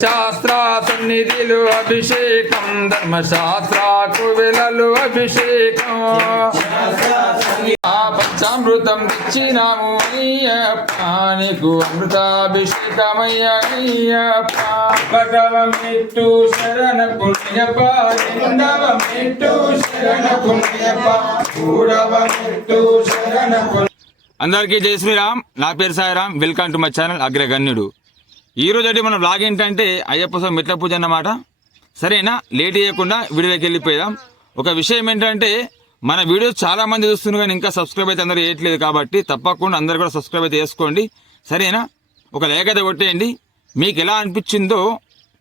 శాస్త్ర సన్నిధిలో అభిషేకం ధర్మశాస్త్రకు వెలలు అభిషేకం పంచామృతం తెచ్చినాము అయ్యప్ప నీకు అమృతాభిషేకమయ్య అయ్యప్ప పటవమెట్టు శరణ పుణ్యప్ప రెండవమెట్టు శరణ పుణ్యప్ప మూడవమెట్టు శరణ పుణ్య. అందరికీ జై శ్రీరామ్. నా పేరు Sairam. Welcome to my channel అగ్రగణ్యుడు. ఈరోజు అంటే మన బ్లాగ్ ఏంటంటే అయ్యప్ప స్వామి మెట్ల పూజ అన్నమాట. సరేనా, లేట్ చేయకుండా వీడియోకి వెళ్ళిపోయాం. ఒక విషయం ఏంటంటే మన వీడియోస్ చాలా మంది చూస్తున్నారు కానీ ఇంకా సబ్స్క్రైబ్ అయితే అందరూ చేయట్లేదు, కాబట్టి తప్పకుండా అందరూ కూడా సబ్స్క్రైబ్ అయితే చేసుకోండి. సరేనా, ఒక లైక్ అయితే కొట్టేయండి. మీకు ఎలా అనిపించిందో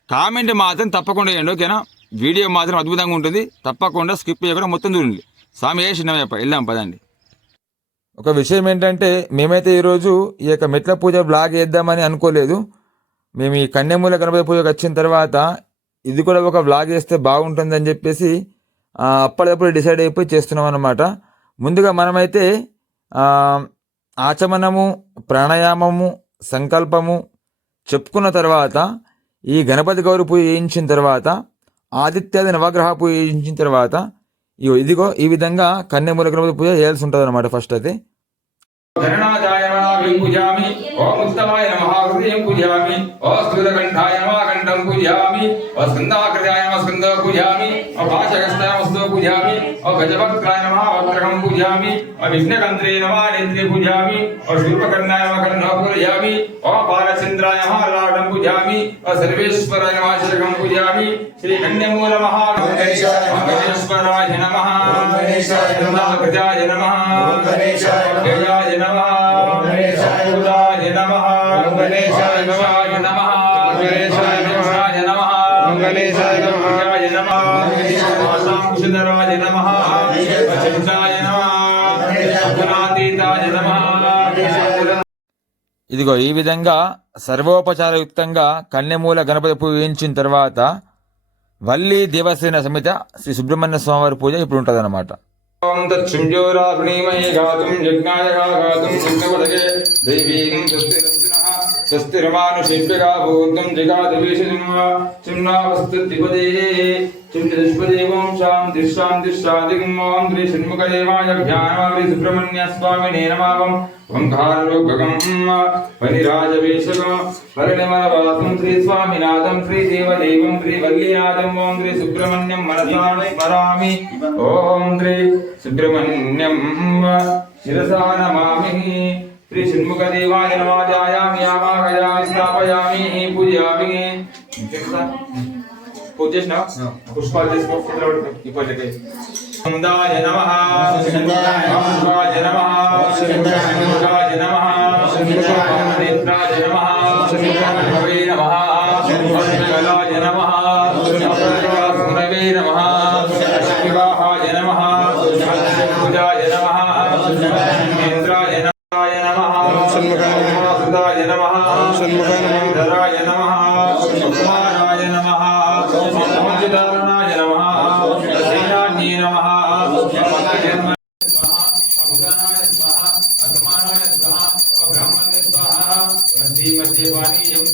కామెంట్ మాత్రం తప్పకుండా చేయండి, ఓకేనా. వీడియో మాత్రం అద్భుతంగా ఉంటుంది, తప్పకుండా స్కిప్ చేయకుండా మొత్తం చూడండి. స్వామి చిన్నయ్యప్ప వెళ్దాం పదండి. ఒక విషయం ఏంటంటే మేమైతే ఈరోజు ఈ యొక్క మెట్ల పూజ బ్లాగ్ వేద్దామని అనుకోలేదు. మేము ఈ కన్యమూల గణపతి పూజకు వచ్చిన తర్వాత ఇది కూడా ఒక బ్లాగ్ వేస్తే బాగుంటుందని చెప్పేసి అప్పటికప్పుడు డిసైడ్ అయిపోయి చేస్తున్నాం అన్నమాట. ముందుగా మనమైతే ఆచమనము, ప్రాణాయామము, సంకల్పము చెప్పుకున్న తర్వాత ఈ గణపతి గౌరి పూజ చేయించిన తర్వాత ఆదిత్యాది నవగ్రహ పూజ చేయించిన తర్వాత ఇదిగో ఈ విధంగా కన్యమూల గణపతి పూజ చేయాల్సి ఉంటుంది అనమాట. ఫస్ట్ అయితే గణనాథాయ నమః పూజయామి, ఓం ఉత్తమాయ నమః హృదయం పూజయామి, ఓ స్థూలకంఠాయ నమః కంఠం పూజయామి, ఓ స్కందాకృతాయ నమః స్కందో పూజయామి, ఓ భాషగస్తాయ నమః హస్తో పూజయామి, ఓ గజవక్త్రాయ నమః వక్త్రకం పూజయామి, ఓ విష్ణుకంత్రే నమః నేత్రే పూజయామి, ఓ శూర్పకర్ణాయ నమః కర్ణో పూజయామి, ఓ బాలచంద్రాయ నమః లాడం పూజయామి, ఓ సర్వేశ్వరాయ నమః శిరకం పూజయామి. శ్రీ కన్యమూల మహాగణేశ్వరాయ నమః, గణాధిపతాయ నమః, గణాయ నమః, గణేశాయ నమః, గణేశాయ నమః, గణేశాయ నమః, గణేశాయ నమః, గణేశాయ నమః, కుశలరాయ నమః, అచంద్రాయ నమః, అగ్నాతీతాయ నమః. ఇదిగో ఈ విధంగా సర్వోపచారయుక్తంగా కన్యమూల గణపతి పూజ చేయించిన తర్వాత వల్లి దేవసేన సమేత శ్రీ సుబ్రహ్మణ్య స్వామివారి పూజ ఇప్పుడు ఉంటుంది అన్నమాట. ఓం తత్సుంజోరాగ్నిమయే గాతుం యజ్ఞాయ గాతుం యజ్ఞపదగే దైవీం స్వస్తిరస్తినః స్వస్తిరమానుషేభ్యగా భూతం జగాదివేశిన్వ చిన్నావస్తుతిపదే చిన్నదుష్పదేవం శాంతిశాంతిశాంతిం. ఓం శ్రీ షణ్ముఖదేవాయ ధ్యానం శ్రీ సుబ్రహ్మణ్య స్వామినే నమః. ఓంకారూపకం పరిరాజవేశకం పరిణమలవాసం శ్రీ స్వామినాథం శ్రీ దేవదేవం శ్రీ వల్లీనాథం. ఓం శ్రీ సుబ్రహ్మణ్యం మనసా స్మరామి. ఓం శ్రీ సుబ్రహ్మణ్యం శిరసా నమామి. శ్రీ షణ్ముఖదేవాయ నమాజాయామి ఆవాహయామి స్థాపయామి పూజయామి. పూజ చేసిన పుష్పాలు తీసుకో ఇప్పటికే. సుందాయ నమః, సుందాయ నమః, సుందాయ నమః, నేత్రాయ నమః, భవే నమః, మంగళాయ నమః, సురవే నమః, శివాయ నమః, పూజాయ నమః, నేత్రాయ నమః, సుదాయ నమః, ధరాయ నమః, కుమారాయ నమః, మంజుదారణాయ నమః, సేనాన్యే నమః,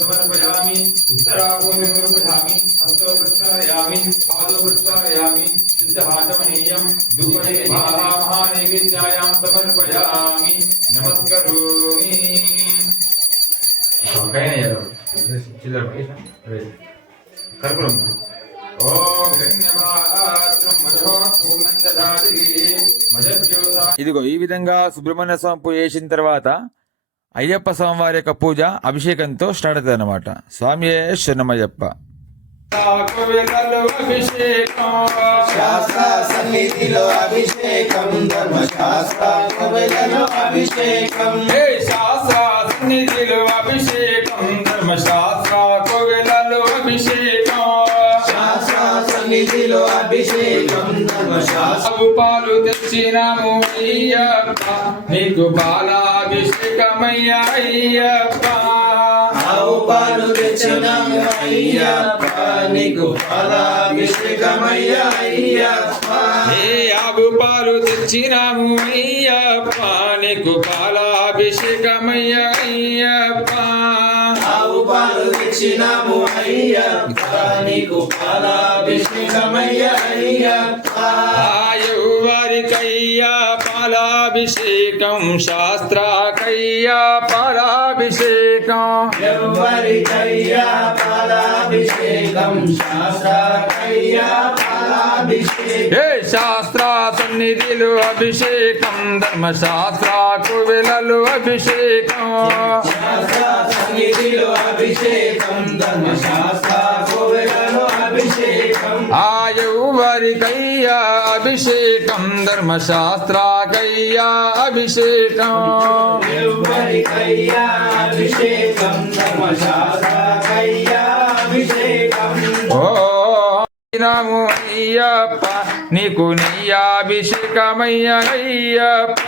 సమర్పయామి. ఉత్తరాభూతం సమర్పయామి, హస్తో ప్రక్షాళయామి, పాదో ప్రక్షాళయామి, సిద్ధహాచమనీయం ధూపే మహానైవేద్యాయాం సమర్పయామి. నమస్కరోమి. కర్పూరం. ఇదిగో ఈ విధంగా సుబ్రహ్మణ్య స్వామి పూజ చేసిన తర్వాత అయ్యప్ప స్వామి వారి యొక్క పూజ అభిషేకంతో స్టార్ట్ అవుతుంది అనమాట. స్వామి శరణమయ్యప్ప. శాస్త్ర సన్నిధిలో అభిషేకం ధర్మశాస్త్రకు వెలలో అభిషేకం. శాస్త్ర సన్నిధిలో అభిషేకం ధర్మశాస్త్రకు వెలలో అభిషేకం. శాస్త్ర సన్నిధిలో అభిషేకం ధర్మశాస్త్ర. పాలు తెచ్చినాము అయ్యప్ప నీకు బాలాభిషేకమయ్య అయ్యప్ప. ఆవు పాలు తెచ్చినాము అయ్యప్ప నీకు పాలాభిషేకమయ్య అయ్యప్ప. ఆవు పాలు తెచ్చినాము అయ్యప్ప నీకు బాలాభిషేకమయ్య అయ్యప్ప. ఆవు పాలు తెచ్చినాము అయ్యప్ప నీకు పాలాభిషేకమయ్య అయ్యప్ప ఎవరికయ్యా పాలాభిషేకం శాస్త్రాకయ్యా పాలాభిషేకం ఎవరికయ్యా పాలాభిషేకం శాస్త్రకయ్యా పాలాభిషేకం ఏ శాస్త్ర సన్నిధిలో అభిషేకం ధర్మశాస్త్రకు వెలలు అభిషేకం శాస్త్ర సన్నిధిలో అభిషేకం ధర్మశాస్త్ర కోవెలలో అభిషేకం ఆ ఎవరికయ్యా అభిషేకం ధర్మశాస్త్రాకయ్యా అభిషేకం ఎవరికయ్యా అభిషేకం ధర్మశాస్త్రకయ్యా అభిషేకం ఓ నమో అయ్యప్ప నీకు నెయ్యాభిషేకమయ్య అయ్యప్ప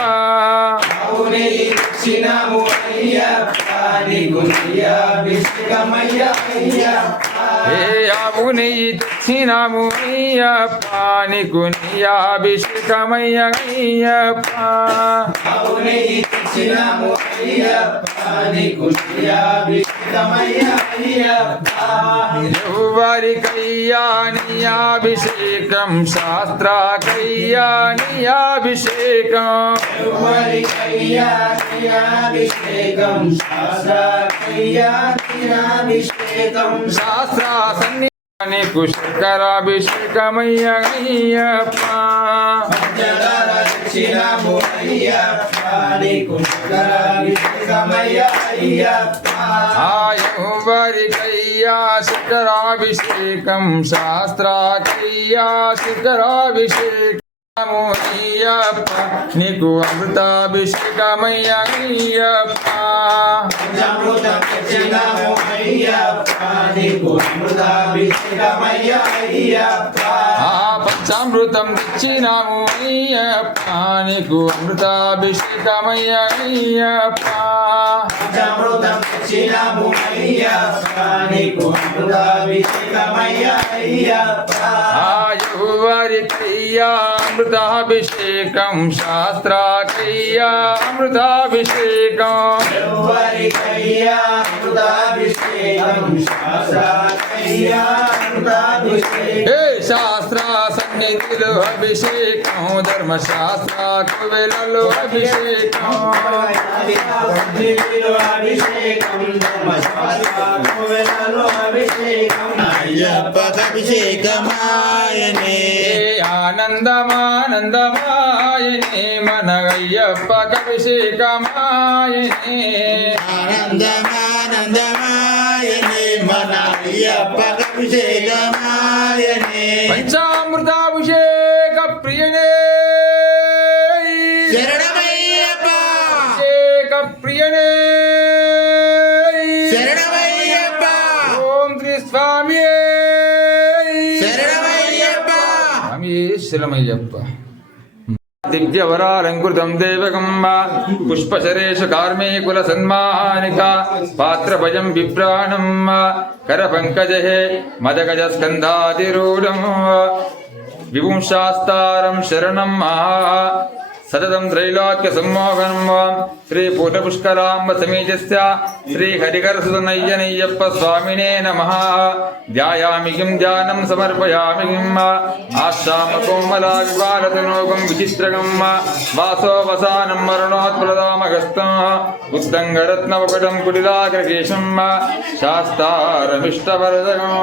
అవునే ఇచ్చినాము అయ్యప్ప నీకు అభిషేకమయ్య అయ్యప్ప ఏ ఆవు నెయ్యి తెచ్చినాము అయ్యప్ప నీకు నెయ్యాభిషేకమయ్య అయ్యప్ప అవునే ఇచ్చినాము అయ్యప్ప నీకు అభిషేకమయ్య అయ్యప్ప ఎవరికయ్యా నెయ్యాభిషేకం శాస్త్రాకయ్యా నెయ్యాభిషేకం ఎవరికయ్యా అభిషేకం శాస్త్రకయ్యా అభిషేకం శాస్త్ర సన్ని నీకు శంకరాభిషేకమయ్య అయ్యప్ప జడల దక్షిణము అయ్యప్ప నీకు అభిషేకమయ్య అయ్యప్ప ఎవరికయ్యా శంకరాభిషేకం శాస్త్రాకయ్యా శంకరాభిషేకము అయ్యప్ప నీకు అమృతాభిషేకమయ్య అయ్యప్ప పంచామృతం తెచ్చినాము అయ్యప్ప నీకు అమృతాభిషేకమయ్య అయ్యప్ప ఆ పంచామృతం తెచ్చినాము అయ్యప్ప నీకు అమృతాభిషేకమయ్య అయ్యప్ప పంచామృతం తెచ్చినాము అయ్యప్ప నీకు అమృతాభిషేకమయ్య అయ్యప్ప ఎవరికయ్యా అమృతాభిషేకం శాస్త్రాకయ్యా అమృతాభిషేకం ఎవరికయ్యా అమృతాభిషేకం శాస్త్రకయ్యా అమృతాభిషేకం ఏ శాస్త్ర సన్నిధిలో అభిషేకం ధర్మశాస్త్రకు వెలలో అభిషేకం అభిషేకం ధర్మశాస్త్ర కోవెలలో అభిషేకం అయ్యప్పకభిషేకమాయనే ఏ ఆనందమానందమాయనే మన అయ్యప్పకభిషేకమాయనే ఆనందమానందమాయనే మన అయ్యప్పకభిషేకమాయనే పంచామృతాభిషేక ప్రియనే శరణమయ్యప్ప అభిషేక ప్రియనే శరణమయ్యప్ప ఓం శ్రీ స్వామి శరణమయ్యప్ప స్వామి శరణమయ్యప్ప దివ్యవరాలంకృతం దేవకం పుష్పశరేషు కార్మీకుల సన్మానిక పాత్రభయం విప్రాణం కరపంకజే మదగజ స్కంధాతిరూఢం విపుంశాస్తారం శరణం సతతం త్రైలోక్య సమ్మోహనం శ్రీ పూర్ణపుష్కరాంబ సమీచస్య శ్రీ హరికరసుతనయ్యనయ్యప్ప స్వామినే నమః ధ్యాయామి కిం ధ్యానం సమర్పయామి కిం ఆశ్యామ కోమలా విపాలతనోగం విచిత్రగం వాసో వసానం మరణోత్ప్లదామగస్తం ఉత్తంగరత్నవకటం కుటిలాగ్రకేశం శాస్తారమిష్టవరదగం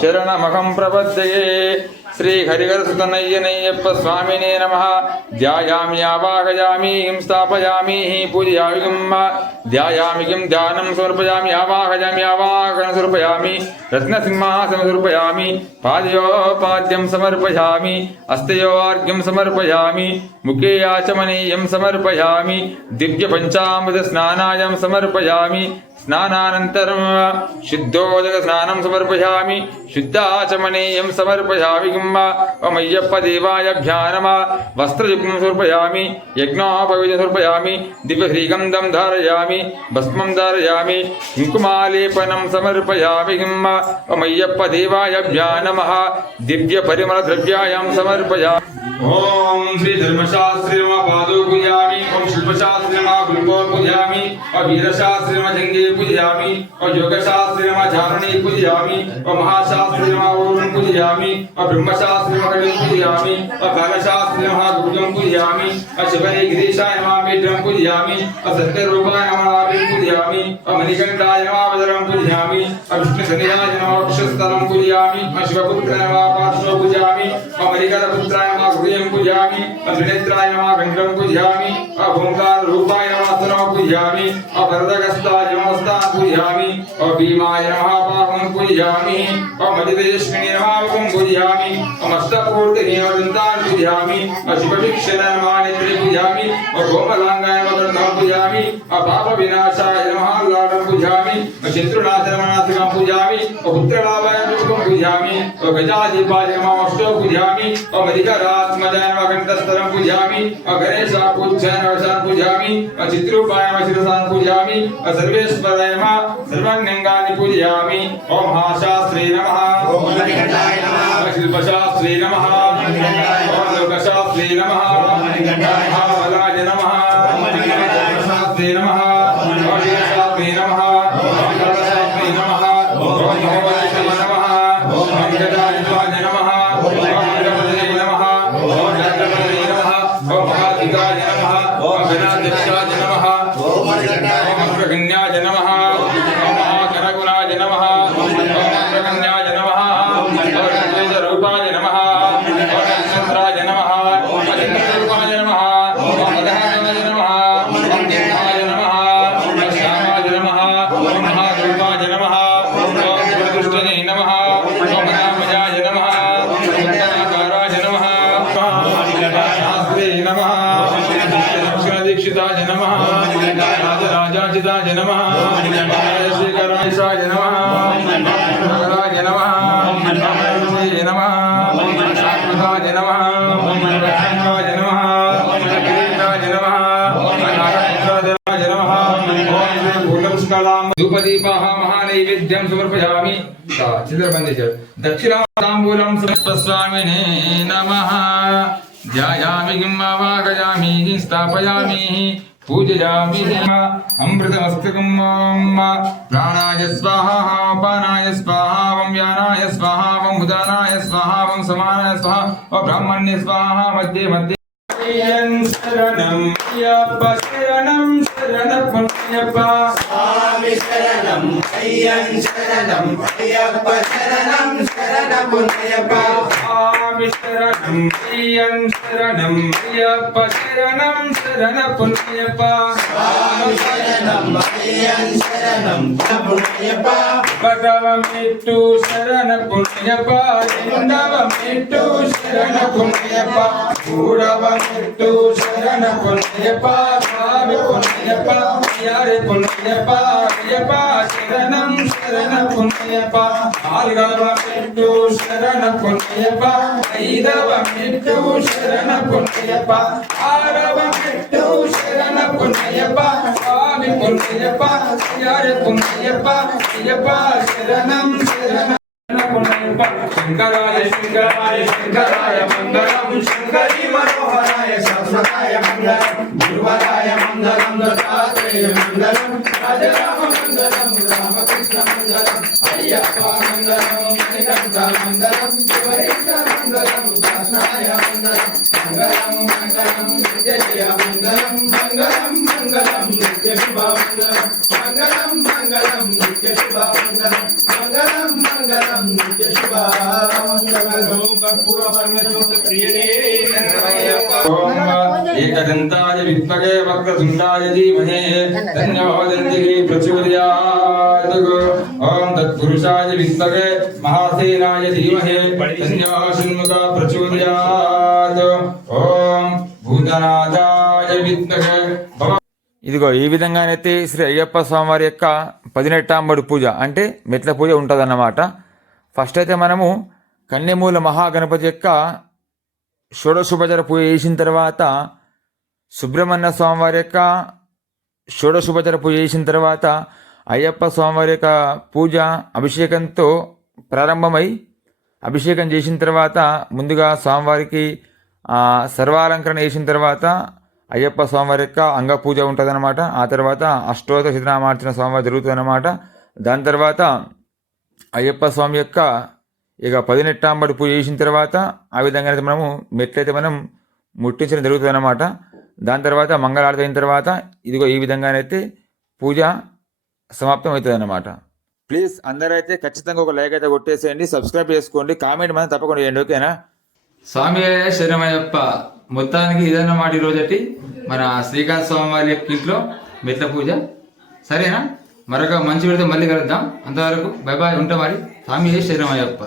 శరణమహం ప్రపద్యే శ్రీ హరిహరసుతనయ్యనయ్యప్ప స్వామినే నమః ధ్యాయామి ఆవాహయామి స్థాపయామి పూజయామి ధ్యాయామి కిం ధ్యానం సమర్పయామి ఆవాహయామి ఆవాహన సమర్పయామి రత్నసింహాసనం సమర్పయామి పాదయోపాద్యం సమర్పయామి హస్తయోర్ఘ్యం సమర్పయామి ముఖే ఆచమనీయం సమర్పయామి దివ్య పంచామృత స్నానాయం సమర్పయామి స్నానానంతరం శుద్ధోదక స్నానం సమర్పయామి శుద్ధాచమనీయం సమర్పయామి ఓమయ్యప్ప దేవాయభ్యా నమః వస్త్రయుగ్మం సమర్పయామి యజ్ఞోపవీతం సమర్పయామి దివ్యశ్రీగంధం ధారయామి భస్మం ధారయామి కుంకుమాలేపనం సమర్పయామి ఓమయ్యప్ప దేవాయభ్యా నమః దివ్య పరిమళ ద్రవ్యాయం సమర్పయామి ఓం శ్రీ ధర్మశాస్త్రి నమ పాదో పూజయామి ఓం శిల్పశాస్త్రి నమ గురుకో పూజయామి వీరశాస్త్రి నమ జంగే पूजयामि योगशास्त्रे नमः चारणे पूजयामि महाशास्त्रे नमः ओम पूजयामि ब्रह्मशास्त्रे नमः कविं पूजयामि कालशास्त्रे नमः गुरुं पूजयामि शिवये गिरीशाय नमः मीढ्रं पूजयामि सत्यरूपाय नमः आविं पूजयामि मणिकण्ठाय नमः वज्रं पूजयामि विष्णुसन्निधाय नमः वक्षस्थलं पूजयामि शिवपुत्राय नमः पार्श्वं पूजयामि मणिकरपुत्राय नमः हृदयं पूजयामि त्रिनेत्राय नमः कण्ठं पूजयामि ओंकाररूपाय नमः स्तनं पूजयामि वरदगस्ताय नमः हस्तान् पूजयामि भीमाय नमः पादं पूजयामि मदिदेश्विने नमः मुखं पूजयामि अष्टपूर्तिने दन्तान् पूजयामि शिववीक्षणाय नमः नेत्रे पूजयामि गोमलाङ्गाय नमः गन्धं पूजयामि पापविनाशाय नमः लाडं पूजयामि शत्रुनाशाय नमः नासिकां पूजयामि पुत्रलाभाय मुखं पूजयामि गजाधिपाय नमः अष्टौ पूजयामि मदिकरात्मजाय नमः कण्ठस्थलं पूजयामि गणेशापूज्याय नमः वशान् पूजयामि चित्रूपाय नमः शिरसान् पूजयामि सर्वेश्वराय नमः सर्वाण्यङ्गानि पूजयामि ओम महाशास्त्रे नमः ओम मणिकण्ठाय नमः शिल्पशास्त्रे नमः ओम लोकशास्त्रे नमः महाबलाय नमः शास्त्रे नमः शास्त्रे नमः शास्त्रे नमः ओम भगवते नमः ओम गजाधिपाय नमः ओम गणपतये नमः ओम गणपतये नमः ओम महाधिकाय नमः ओम गणाध्यक्षाय नमः ओम मणिकण्ठाय ओम अग्रगण्याय नमः ओम महागणगुणाय नमः ओम अग्रगण्याय नमः ओम तेजरूपाय नमः ओम नक्षत्राय नमः ओम अजितरूपाय नमः ओम अधहाय नमः ओम देवाय नमः ओम श्यामाय नमः ओम महारूपाय नमः ओम प्रदुष्टने नमः ओम रामजाय नमः ओम उत्तराकाराय नमः शास्त्रे नमः दक्षिणादीक्षिताय नमः राजराजाचिताय नमः श्रीकराय नमः राय नमः नमः शाश्वताय नमः राय नमः किरीटाय नमः नारायणाय नमः ओम स्कलां धूपदीपः महानैवेद्यं समर्पयामि चित्रबन्धेश्वर दक्षिणाताम्बूलं स्वामिने नमः ध्यायामि किं आवाहयामि किं स्थापयामि पूजयामि अमृतमस्तकं प्राणाय स्वाहा अपानाय स्वाहा व्यानाय स्वाहा उदानाय स्वाहा समानाय स्वाहा ब्राह्मण्य स्वाहा मध्ये मध्ये शरणं शरणं शरणपुण्यप्प स्वामी शरणं अय्यं शरणं अय्यप्प शरणं शरणपुण्यप्प स्वामी शरणं अय्यं शरणं अय्यप्प शरणं शरणपुण्यप्प स्वामी शरणं अय्यं शरणं पुण्यप्प भगवमेट्टु शरणपुण्यप्प लिङ्गवमेट्टु शरणपुण्यप्प गूढवमेट्टु शरणपुण्यप्प स्वामी पुण्यप्प यारे पुण्यप्प अय्यप्प शरणं शरणपुण्यप्प आर्गवमेट्टु शरणपुण्यप्प ऐदवमेट्टु शरणपुण्यप्प आरवमेट्टु शरणपुण्यप्प स्वामी पुण्यप्प यारे पुण्यप्प अय्यप्प शरणं शरणं शंकराय शंकराय शंकराय मंगलम शंकरी मनोहराय सरस्वताय मंगलम गुरुवराय मंगलम दत्तात्रेय मंगलम राजराम मंगलम रामकृष्ण मंगलम अय्यप्प मंगलम मणिकण्ठ मंगलम शिवरीश मंगलम कृष्णाय मंगलम मंगलम मंगलम नित्य मंगलम मंगलम मंगलम नित्य शुभ मंगलम मंगलम मंगलम नित्य शुभ मंगलम मंगलम मंगलम नित्य शुभ मंगलम कर्पूर परमेश्वर प्रियने ओम एकदन्ताय विद्महे वक्रतुण्डाय धीमहि तन्नो दन्तिः प्रचोदयात् ओम तत्पुरुषाय विद्महे महासेनाय धीमहि तन्नो षण्मुखः प्रचोदयात् ओम भूतनाथाय विद्महे ఇదిగో ఈ విధంగానైతే శ్రీ అయ్యప్ప స్వామివారి యొక్క 18వ పూజ అంటే మెట్ల పూజ ఉంటుందన్నమాట. ఫస్ట్ అయితే మనము కన్యమూల మహాగణపతి యొక్క షోడశోపచార పూజ చేసిన తర్వాత సుబ్రహ్మణ్య స్వామివారి యొక్క షోడశోపచార పూజ చేసిన తర్వాత అయ్యప్ప స్వామివారి యొక్క పూజ అభిషేకంతో ప్రారంభమై అభిషేకం చేసిన తర్వాత ముందుగా స్వామివారికి సర్వాలంకరణ చేసిన తర్వాత అయ్యప్ప స్వామివారి యొక్క అంగ పూజ ఉంటుందన్నమాట. ఆ తర్వాత అష్టోత్తర శతనామార్చన స్వామివారి జరుగుతుందన్నమాట. దాని తర్వాత అయ్యప్ప స్వామి యొక్క ఇక 10 నెట్టాంబడి పూజ చేసిన తర్వాత ఆ విధంగా అయితే మనము మెట్లయితే మనం ముట్టించడం జరుగుతుందన్నమాట. దాని తర్వాత మంగళారతి అయిన తర్వాత ఇదిగో ఈ విధంగానైతే పూజ సమాప్తం అవుతుంది అన్నమాట. ప్లీజ్ అందరైతే ఖచ్చితంగా ఒక లైక్ అయితే కొట్టేసేయండి, సబ్స్క్రైబ్ చేసుకోండి, కామెంట్ మాత్రం తప్పకుండా చేయండి, ఓకేనా. స్వామి శరణమయ్యప్ప. మొత్తానికి ఇదన్నమాట ఈరోజటి మన శ్రీకాంత్ స్వామి వారి యొక్క ఇంట్లో మెట్ల పూజ. సరేనా, మరొక మంచి వీడియోతో మళ్ళీ కలుద్దాం. అంతవరకు బై బాయ్, ఉంటా మరి. స్వామి శరణమయ్యప్ప.